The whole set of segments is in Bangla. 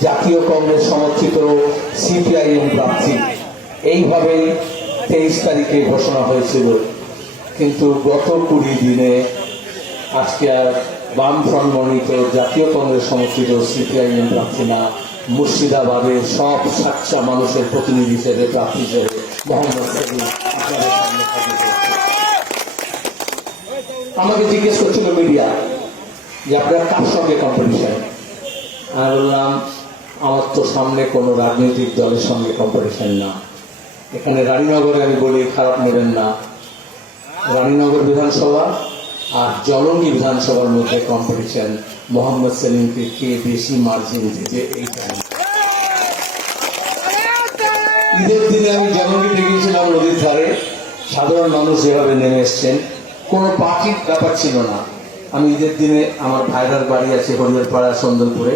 জাতীয় কংগ্রেস সমর্থিত সিপিআইএম প্রার্থী এইভাবেই তেইশ তারিখে ঘোষণা হয়েছিল কিন্তু গত কুড়ি দিনে আজকে আর বামফ্রন্ট জাতীয় কংগ্রেস সমর্থিত সিপিআইএম প্রার্থী না মুর্শিদাবাদের সব সাচ্চা মানুষের প্রতিনিধি হিসেবে প্রার্থী হিসেবে মোহাম্মদ। আমাকে জিজ্ঞেস করছিল মিডিয়া যে আপনার সঙ্গে কম্পিটিশন আমি বললাম, আমার তো সামনে কোনো রাজনৈতিক দলের সঙ্গে কম্পিটিশন না। এখানে রানীনগরে আমি বলি, খারাপ নেবেন না। রানীনগর বিধানসভা আর জলঙ্গি বিধানসভার মধ্যে কম্পিটিশন মোহাম্মদ সেলিমকে কে বেশি মার্জিন দিতে এইটা ঈদের দিনে আমি জলঙ্গিতে গিয়েছিলাম নদীর ধারে। সাধারণ মানুষ যেভাবে নেমে এসছেন, কোনো পাখির ব্যাপার ছিল না। আমি ঈদের দিনে আমার ভাইরার বাড়ি আছে হরিয়ারপাড়া সন্দনপুরে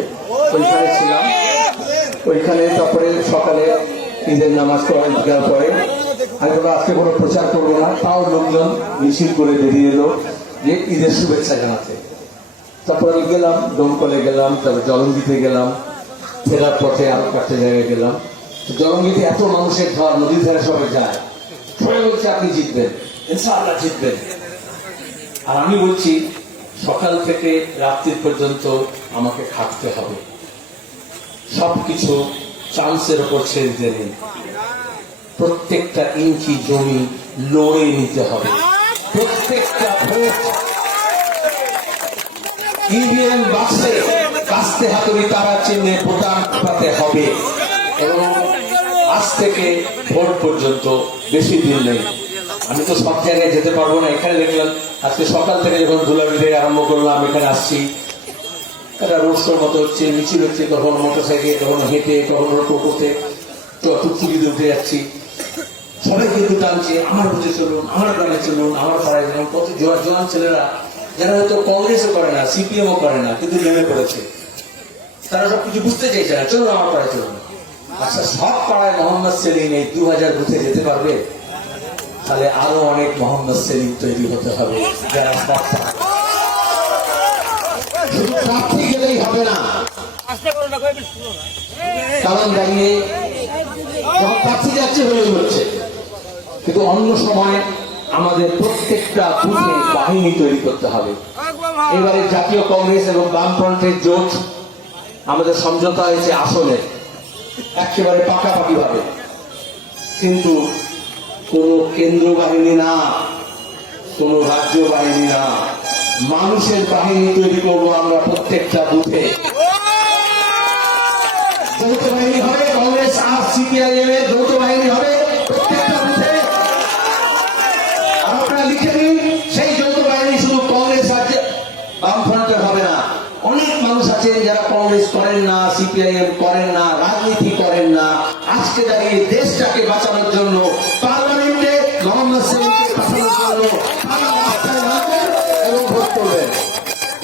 ওইখানে ছিলাম। ওইখানে তারপরে সকালে ঈদের নামাজ পড়া ঈদগাহ পরে আমি বললাম, আজকে কোনো প্রচার করব না। তাও লোকজন মিছিল করে বেরিয়ে এলো যে ঈদের শুভেচ্ছা জানাতে। তারপর গেলাম, দমকলে গেলাম, তারপর জলঙ্গিতে গেলাম, ফেরার পথে আরও কয়েকটা জায়গায় গেলাম। তো জলঙ্গিতে এত মানুষের ঝড় নদীর ধারে সবাই যায়। সবাই বলছে, আপনি জিতবেন, ইনশাআল্লাহ জিতবেন। আর আমি বলছি সকাল থেকে রাত্রি পর্যন্ত আমাকে খাটতে হবে। সবকিছু চান্সের উপর ছেড়ে নেই প্রত্যেকটা ইঞ্চি জমি লড়ে নিতে হবে। প্রত্যেকটা ভোট ইভিএম বাক্সে কাস্তে হাতুড়ি তারা চিহ্নে প্রদান পাতে হবে। এবং আজ থেকে ভোট পর্যন্ত বেশি দিন নেই। আমি তো সব জায়গায় যেতে পারব না। এখানে দেখলাম, আজকে সকাল থেকে যখন ধুলাবি থেকে আরম্ভ করলাম, এখানে আসছি। একটা রোস্টোর মতো হচ্ছে, মিছিল হচ্ছে কখনো মোটর সাইকেল কখনো হেঁটে কখনো টোটোতে তো টুকটুকিতে উঠে যাচ্ছি। সবাই কিন্তু টানছে, আমার বুঝে চলুন, আমার গ্রামে চলুন, আমার পাড়ায় চলুন কত জোয়ান জোয়ান ছেলেরা, যারা হয়তো কংগ্রেসও করে না, সিপিএমও করে না, কিন্তু নেমে পড়েছে। তারা সব কিছু বুঝতে চাইছে না, চলুন আমার পাড়ায় চলুন। আচ্ছা সব পাড়ায় মোহাম্মদ সেলিম এই দু হাজার বুথে যেতে পারবে? তাহলে আরও অনেক মোহাম্মদ সেলিম তৈরি হতে হবে। যারা শুধু প্রার্থী গেলেই হবে না। কারণ দাঁড়িয়ে যখন প্রার্থী যাচ্ছে হয়ে হচ্ছে। কিন্তু অন্য সময় আমাদের প্রত্যেকটা বুথে বাহিনী তৈরি করতে হবে। এবারে জাতীয় কংগ্রেস এবং বামফ্রন্টের জোট আমাদের সমঝোতা হয়েছে আসলে। একেবারে পাকাপাকি ভাবে কিন্তু কোন কেন্দ্র বাহিনী না, কোন রাজ্য বাহিনী না। মানুষের বাহিনী তৈরি করব আমরা প্রত্যেকটা বুথে। বাহিনী হবে, কংগ্রেস, আর সিপিআইএম এর বাহিনী হবে অনেক মানুষ যারা কংগ্রেস করেন না করেন না, রাজনীতি করেন না। আজকে দাঁড়িয়ে দেশটাকে বাঁচানোর জন্য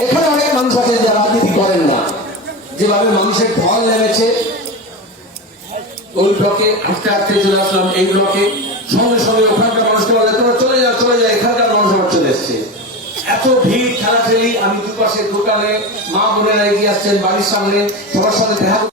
এখানে অনেক মানুষ আছেন যারা রাজনীতি করেন না যেভাবে মানুষের ঢল নেমেছে। ওই ব্লকে হাঁটতে হাঁটতে চলে আসলাম এই ব্লকে সঙ্গে সঙ্গে ওখানকার মানুষকে বলে তোমরা চলে যাও চলে যাও এখানকার মানুষ আবার চলে এসছে এত ভিড় ঠেলাঠেলি আমি দুপাশে দোকানে মা বোনেরা এগিয়ে আসছেন বাড়ির সামনে সবার সাথে দেখা